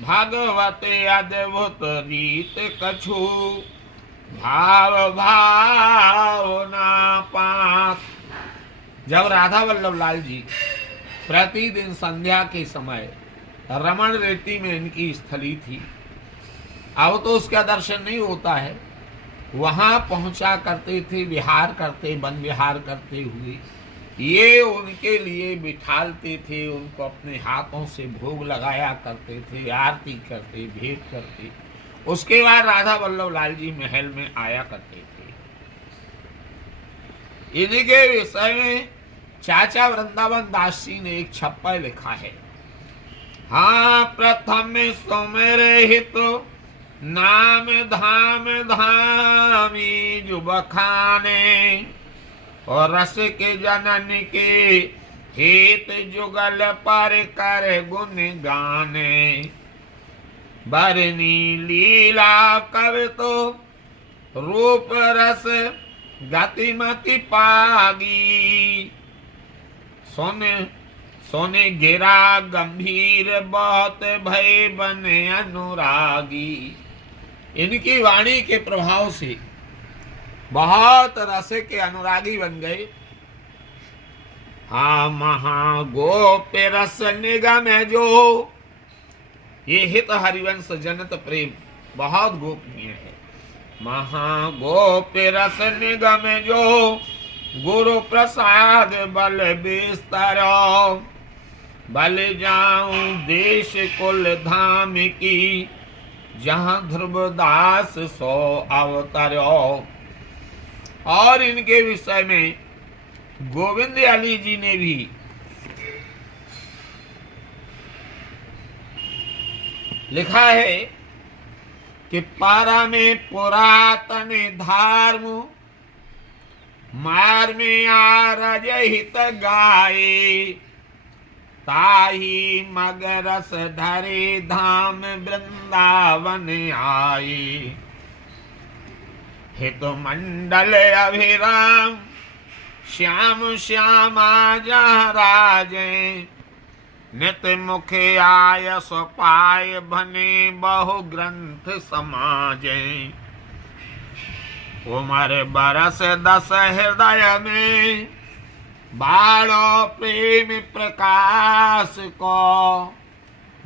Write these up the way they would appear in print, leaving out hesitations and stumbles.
भागवते अद्भुत रीत कछु भाव भावना पात। जब राधा वल्लभ लाल जी प्रतिदिन संध्या के समय रमण रेती में इनकी स्थली थी, अब तो उसका दर्शन नहीं होता है, वहां पहुंचा करते थे, विहार करते, वन विहार करते हुए ये उनके लिए बिठालते थे, उनको अपने हाथों से भोग लगाया करते थे, आरती करते, भेंट करते। उसके बाद राधा वल्लभ लाल जी महल में आया करते थे। इनके विषय में चाचा वृंदावन दास जी ने एक छप्पा लिखा है। हाँ, प्रथम सुमेरे हित नाम धाम धामी जुबखाने, और रस के जनन के हित जुगल पर कर गुण गाने। बरनी लीला कवि तो रूप रस गतिमति पागी, सोने सोने गिरा गंभीर बहुत भय बने अनुरागी। इनकी वाणी के प्रभाव से बहुत रस के अनुरागी बन गए। हाँ, महागोप रस निगम जो, ये हित हरिवंश जनत प्रेम बहुत गोपनीय है। महागोप रस निगम जो, गुरु प्रसाद बल बिस्तरो। बल जाऊं देश कुल धाम की, जहां ध्रुवदास सो अवतरो। और इनके विषय में गोविंद अली जी ने भी लिखा है कि पारा में पुरातन धार्म, मार में आरज हित गाये। ताही मगरस धरे धाम वृंदावन आए। हित मंडल अभिराम श्याम श्यामा जहाँ राजे। नित मुख आय पाय बने बहु ग्रंथ समाजे। उमर बरस 10 हृदय में, बाड़ो प्रेम प्रकाश को।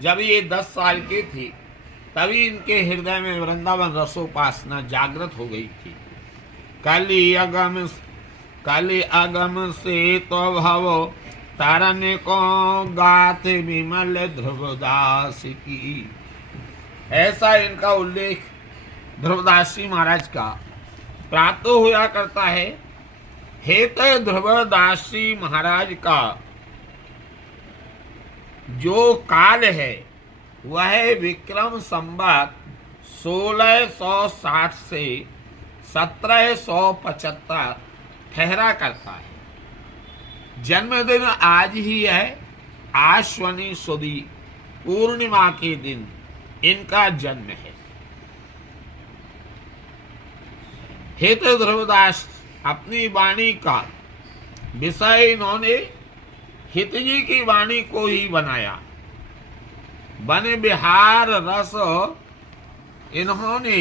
जब ये 10 साल के थे तभी इनके हृदय में वृंदावन रसोपासना जागृत हो गई थी। कली अगम से तो भव तारन को गाथ विमल ध्रुवदास की। ऐसा इनका उल्लेख ध्रुवदास जी महाराज का प्राप्त हुआ करता है। हेत ध्रुवदास जी महाराज का जो काल है वह विक्रम संवत 1660 से 1775 ठहरा करता है। जन्मदिन आज ही है। आश्वनी सुदी पूर्णिमा के दिन इनका जन्म है। हेत ध्रुवदास अपनी वाणी का विषय इन्होंने हित जी की वाणी को ही बनाया। वन विहार रस इन्होंने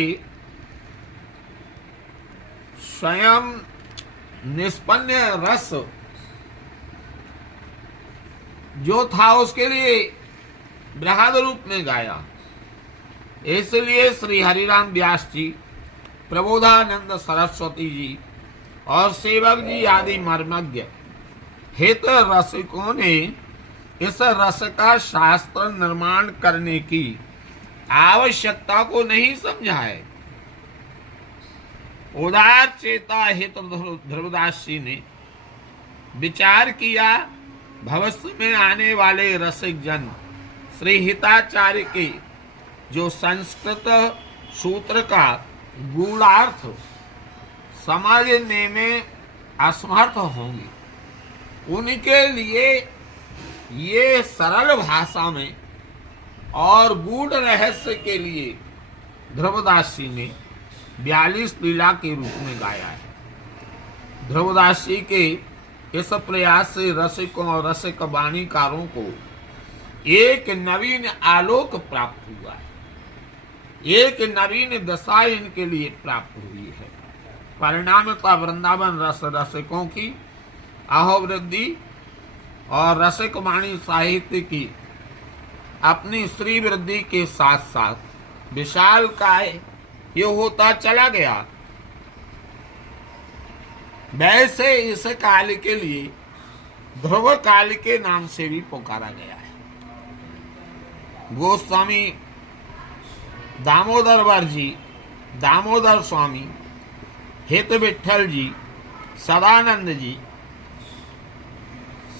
स्वयं निष्पन्न रस जो था उसके लिए बृहद रूप में गाया। इसलिए श्री हरिराम व्यास जी, प्रबोधानंद सरस्वती जी और सेवक जी आदि मर्मज्ञ हित रसिकों ने इस रस का शास्त्र निर्माण करने की आवश्यकता को नहीं समझा है। उदार चेता हित ध्रुवदास जी ने विचार किया, भविष्य में आने वाले रसिक जन श्री हिताचार्य के जो संस्कृत सूत्र का गूढ़ार्थ समझने में असमर्थ होंगे, उनके लिए ये सरल भाषा में और गूढ़ रहस्य के लिए ध्रुवदास जी ने 42 लीला के रूप में गाया है। ध्रुवदास जी के इस प्रयास से रसिकों और रसिक वाणीकारों को एक नवीन आलोक प्राप्त हुआ है, एक नवीन दशा इनके लिए प्राप्त हुई है। परिणामता वृंदावन रस रसिकों की अहोवृद्धि और रसिक वाणी साहित्य की अपनी श्री वृद्धि के साथ साथ विशाल काय ये होता चला गया। वैसे इस काल के लिए ध्रुव काल के नाम से भी पुकारा गया है। गोस्वामी दामोदर वर जी, दामोदर स्वामी, हित विठल जी, सदानंद जी,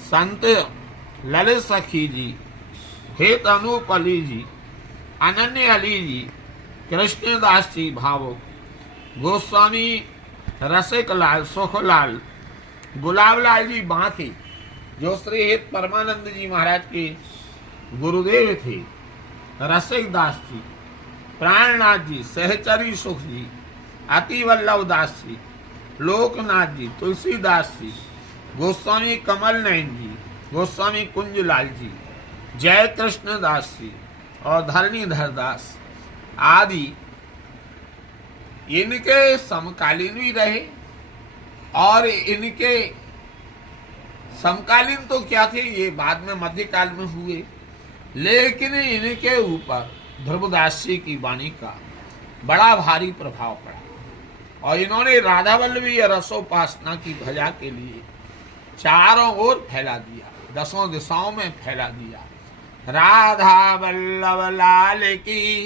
संत ललित सखी जी, हित अनूप अली जी, अनन्य अली जी, कृष्णदास जी भावुक, गोस्वामी रसिक लाल, सुखलाल, गुलाब लाल जी बांकी, जो श्री हित परमानंद जी महाराज के गुरुदेव थे, रसिक दास जी, प्राणनाथ जी, सहचरी सुख जी, अति वल्लभ दास जी, लोकनाथ जी, तुलसीदास जी, गोस्वामी कमल नयन जी, गोस्वामी कुंजलाल जी, जय कृष्ण दास जी और धरणीधर दास आदि इनके समकालीन भी रहे। और इनके समकालीन तो क्या थे, ये बाद में मध्यकाल में हुए, लेकिन इनके ऊपर ध्रुवदास जी की वाणी का बड़ा भारी प्रभाव पड़ा और इन्होंने राधा वल्लभी रसोपासना की ध्वजा के लिए चारों ओर फैला दिया, 10 दिशाओं में फैला दिया। राधा वल्लभ लाल की